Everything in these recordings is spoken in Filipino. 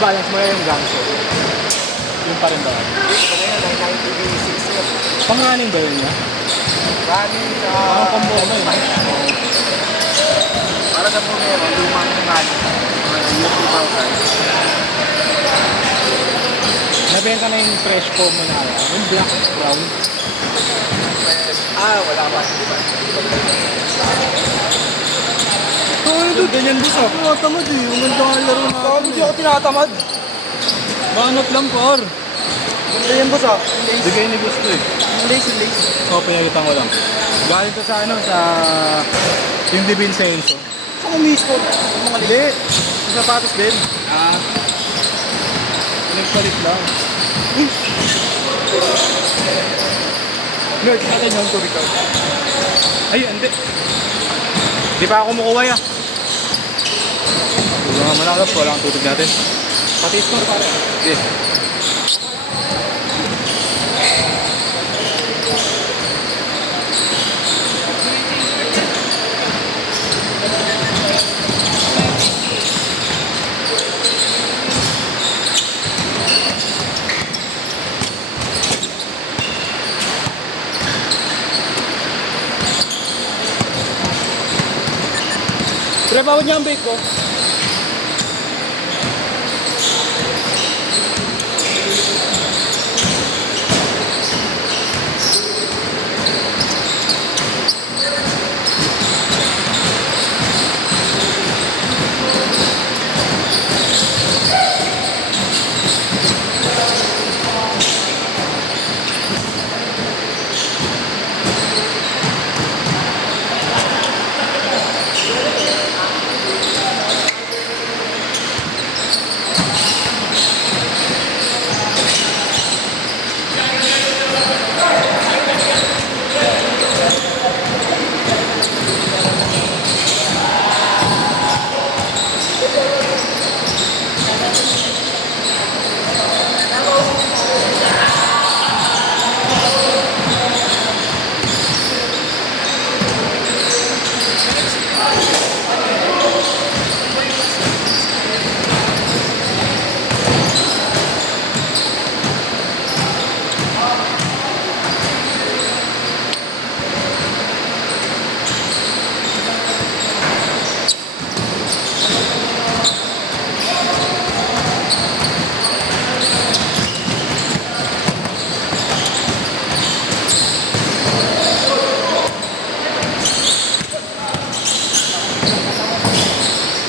binabalance mo yung ganso. Yung pa rin ba? Ngayon, 1986 yun. Pang-running ba yun niya? Running sa... Parang pambono eh. Para sa po ngayon, lumang running. Yung 2000. Nabenta na yung fresh foam mo na yung black brown. Wala pa. Ito, ganyan boss ah. Tinatamad eh. Yung ganda ang laro na. Hindi ako tinatamad. Banot lang par. Ganda yan boss ah. Bigay ni gusto eh. Yung lace. So, pinalitan ko lang. Galing to sa ano, sa yung Di Vincenzo. Saan umis ko? Mga Hindi. Sa sapatos din. Pinagpalit lang. Lord, natin yung tubig ka. Ay, hindi. Hindi pa ako kumukuha ya. Huwag nga manalap ko. Wala ang tubig natin. Patiis ko pare. Sige. Pre, bawad niya ang bake ko.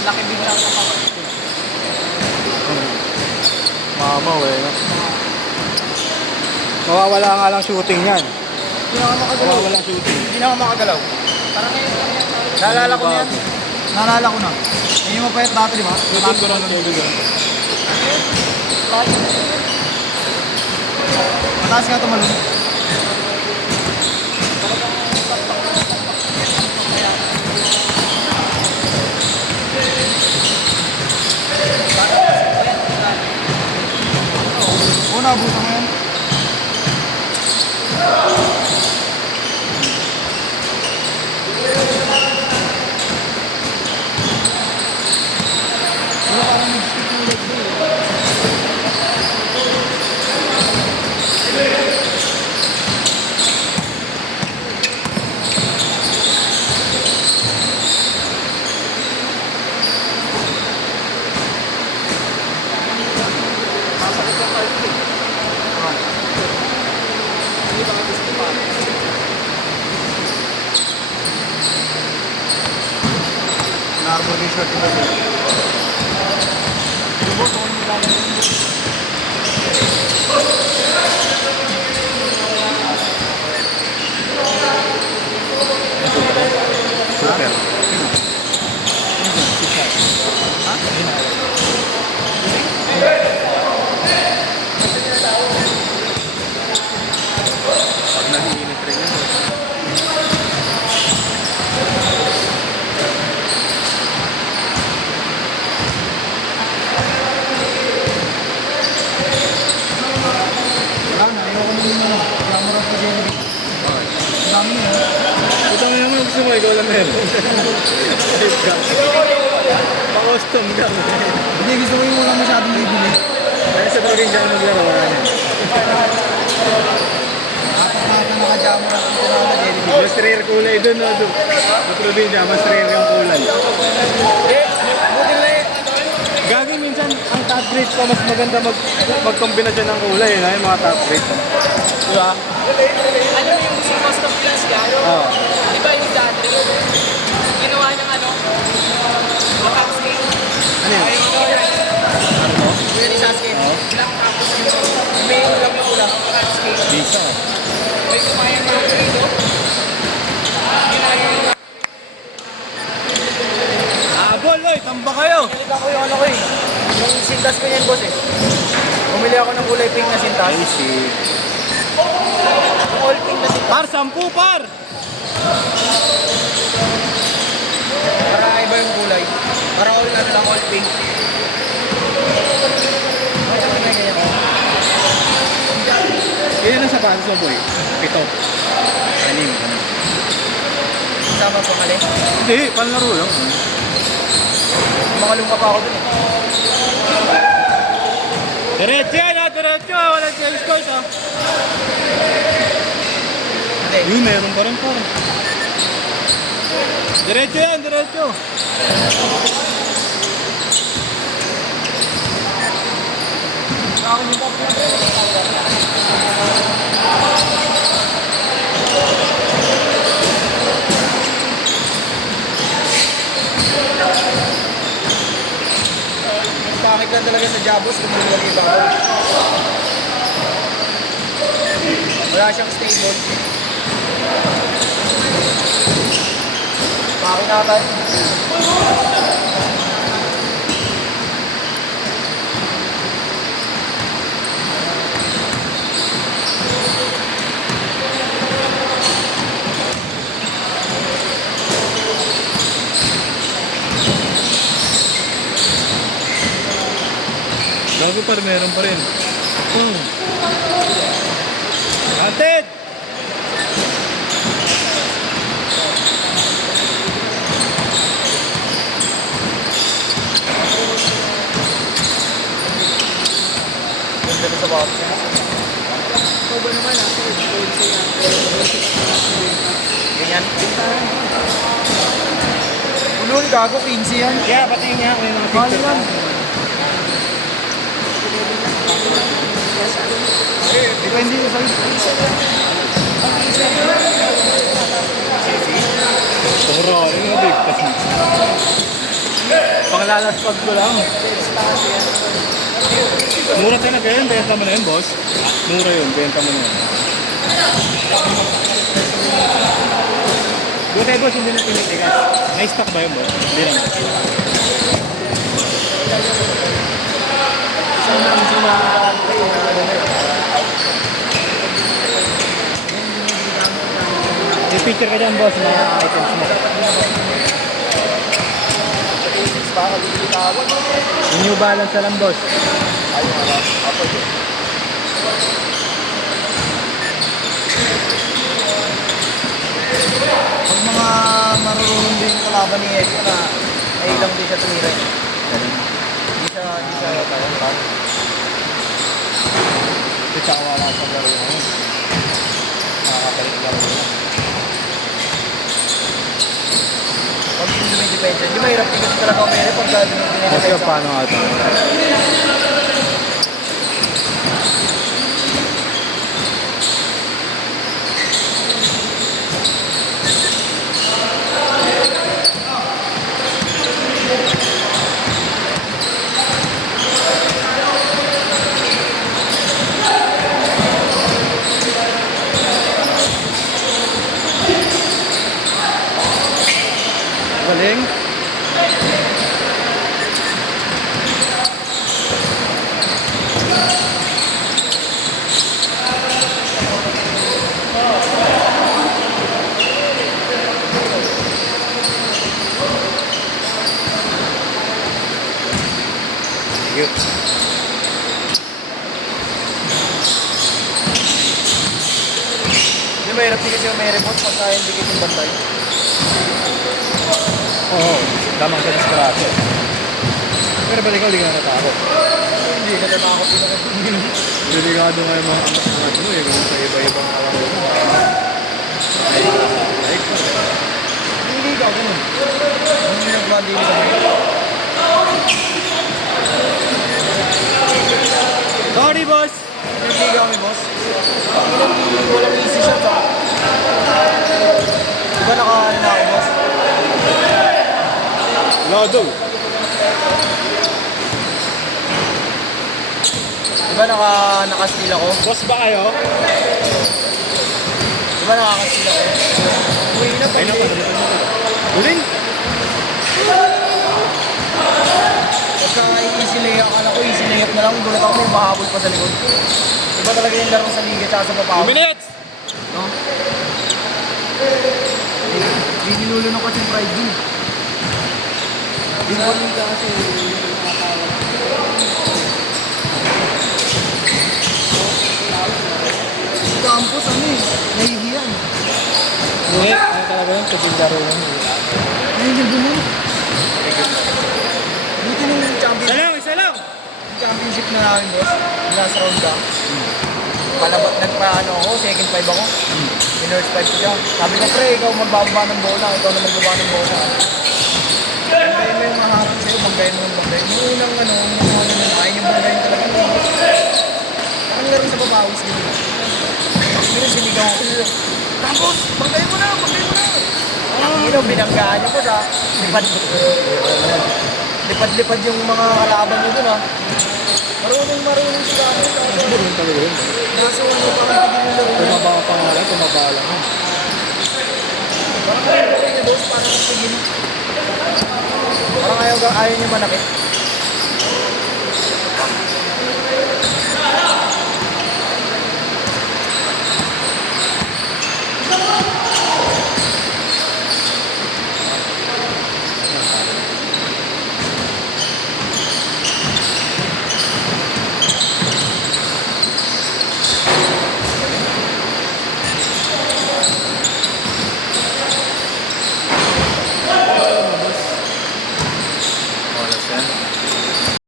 Laki biglang ng pawal. Mama, no? Mawawala nga lang shooting yan. Hindi na ako makagalaw. Mawawala shooting. Hindi na ako makagalaw. Parang ngayon lang yan. Naalala ko na yan. Naalala ko na. Hindi mo pa yung dati, di ba? Shooting ko lang yung doon. Mataas nga tumalun. Oo, naabutan mo yan. Pero parang nag-stick Narbor yung shirt mo. Lubos ako nung lalagyan. Super. Pag nahiinit rin yan. Wala na, ayoko nung glamour of the Jerry. Ang dami na. Ito naman gusto mo, ikaw lang meron. Baka Custom lang. Hindi, gusto ko yung wala masyadong bibili. Kaya sa probinsya na maglaro wala na. Kapag nakajama lang ito na ako, Jerry. Mas rare kulay doon, no? Doon. Sa probinsya, mas rare yung kulay. Buti na eh. Gagi minsan, ang top grade pa, mas maganda magkombinasyon ng kulay, eh, yung mga top grade. Diba? Alam mo yung si Custom Plus yan? Oo. Di ba yung dati? Ginawa niyang ano? Attack scale. Ano yun? Yun yung Sasuke. Black tapos yung may ulam yung ulam. Attack scale. Bisa. May kumain ng grado. Abol, oy! Tamba kayo! Nalitan ko yung ano ko eh. Yung sintas ko yan, boss eh. Bumili ako ng kulay pink na sintas. Ay, shit. Yung all pink na sintas. Par, 10 par! Para iba yung kulay. Para all ano lang, all pink. Ay, ano na ganyan ko? Ilan ang sapatos mo, boy? 7. 6. Sama pa mali. Hindi, panlaro lang. Makalung pa ako dun eh. Diretso yan, ha? Diretso! Walang sales course, ha? Hindi. Uy, meron pa rin, par. Diretso yan, diretso! Ako yung top lang. Ang pangit lang talaga sa Jabos kung nilaliba ko. Wala siyang stable. Pangit na tayo. Bago par, meron pa rin. Atid! Ganda na sa box. Ito ba naman natin? Ganyan. Ulul, gago, 15 yan. Kaya pati nga, may mga Mahal picture yan. Depende sa size. Turo, yun yung big kasi. Panglalaspag ko lang. Mura talaga yun, benta mo na yun, boss. Mura yun, benta mo na yun. Buti, boss, hindi na tinitigas. May stock ba yun, boss? Hindi naman. I-picture ka dyan, boss, mga items mo. Yung New Balance na lang, boss. Pag mga marurunong din yung kalaban ni Eko na ay lang din siya tumira. Di siya tayo. Kita ko wala sa laro ngayon. Nakakabalik laro na. Pag hindi may depensa, hindi mahirap din kasi talaga umere pag gagawin yung Kasi dinidepensa. paano nga ito? Galing. Sige. Hindi mahirap din kasi may remote pagka hindi dikit yung bantay. Oo, damang sa diskrate. Pero ba't ikaw, hindi ka natakot? Hindi, natatakot din ako. Delikado nga yung mga ano eh, kung sa iba-ibang kalaro mo. Like, Hindi ka, ganun. Ang ginagawa din ka. sorry, boss! Hindi kami, boss. Walang easy shot, ha? Diba naka-ano na ako, boss? Lado. Diba naka-steal ako? Boss ba kayo? Diba nakaka-steal ako? Uy, na pa. Ay, naku. Ulin! Pagka easy layup, akala ko easy layup na lang. Gulat ako may mahabol pa sa likod. Diba talaga yung laro sa liga tsaka sa 2 papaw? minutes! No? Hindi nilulunok kasi yung pride din. Hindi ka kasi nakatawag. Si Campos, ano eh, nahihiyan. Hindi, ano talaga yun? Tubig laro yun. Nahihiyan din yun. Buti nung Isa championship, lang, isa lang! championship na namin, boss. Last round ka. Nagpaano ako, second 5 ako. Minors 5 ko siya. Sabi ko, pre, ikaw magbababa ng bola. Ikaw na magbaba ng bola. Banggay mo yung maharap sa'yo, banggay mo yung banggay. Yung unang ano, ayaw yung banggay talaga. Ang laro sa babawis din. Pero sinigaw ko. Tapos, banggay mo na, banggay mo na. Hindi binanggaan niyo po sa lipad-lipad yung mga kalaban niyo dun, ha. Marunong si Campos. Meron talaga yun. Kaso ano, parang tigil yung laro niya. Tumaba ka pa nga lang, tumaba lang. Parang ayaw niya, boss, parang tigil. Parang ayaw niya manakit.